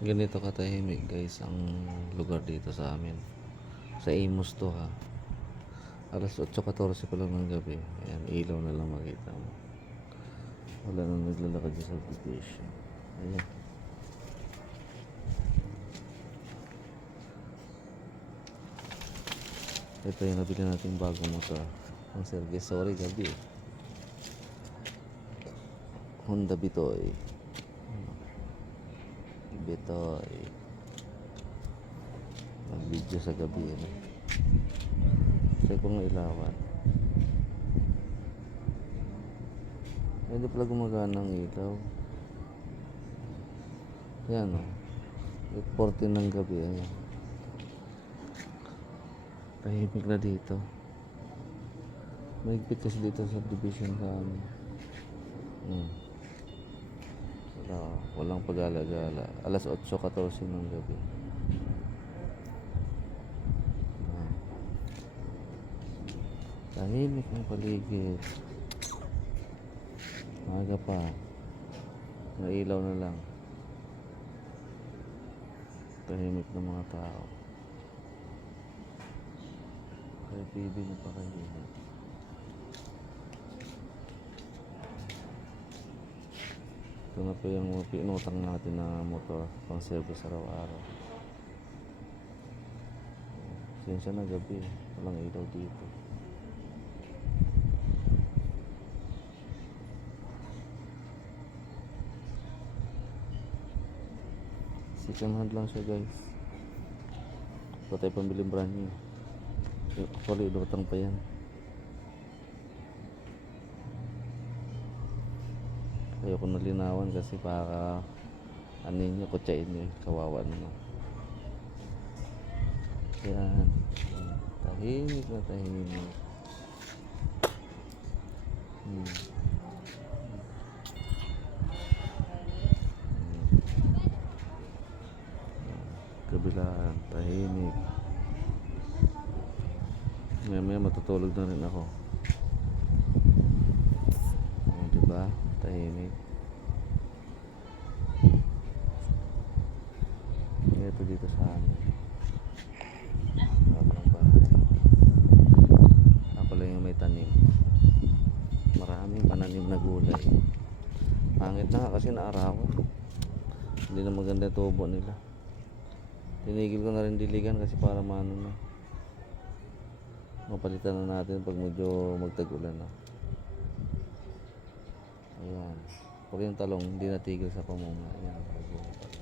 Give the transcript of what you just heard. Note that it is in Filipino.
Ganito katahimik guys ang lugar dito sa amin. Sa Imus to ha. Alas 8.14 pa lang ng gabi. Ayan, ilaw na lang makita mo. Wala nang naglalakad sa subdivision. Ayan. Ito yung nabili natin bagong motor. Ang Sergey, sorry gabi. Honda Bitoy. Bitoy. Mag-video sa gabi. Ano? Kasi kung ilawan. Hindi pala gumagana ng ilaw. Yan o. Oh. 14 ng gabi. Ayan. Tahimik na dito. Mahigpit kasi dito sa division sa amin. Hmm. Wala, walang pagala-gala. Alas 8.14 ng gabi. Ah. Tahimik ng paligid. Maga pa. Nailaw na lang. Tahimik ng mga tao. Kaya TV na pa kayo. Ito na po yung pinutang natin na motor pang service araw-araw. Sensya na gabi. Walang ilaw dito. Second hand lang siya guys. Ito tayo pambiling brand new. Actually, lutang pa yan. Ayoko nalinawan kasi baka ano nyo, kutsain nyo, kawawa naman. Yan. Tahimik na tahimik. Hmm. Kabilaan, tahimik. Maya maya matutulog na rin ako. Oh, diba? Tahimik. Ito dito sa amin. Sobrang. Ako lang yung may tanim. Maraming pananim na gulay. Pangit na kasi naarawan. Hindi na maganda tubo nila. Tinigil ko na rin diligan kasi para maano na. Mapalitan na natin pag medyo magtag-ulan na. Ayan. Pag yung talong, hindi natigil sa pamunga. Ayan. pa.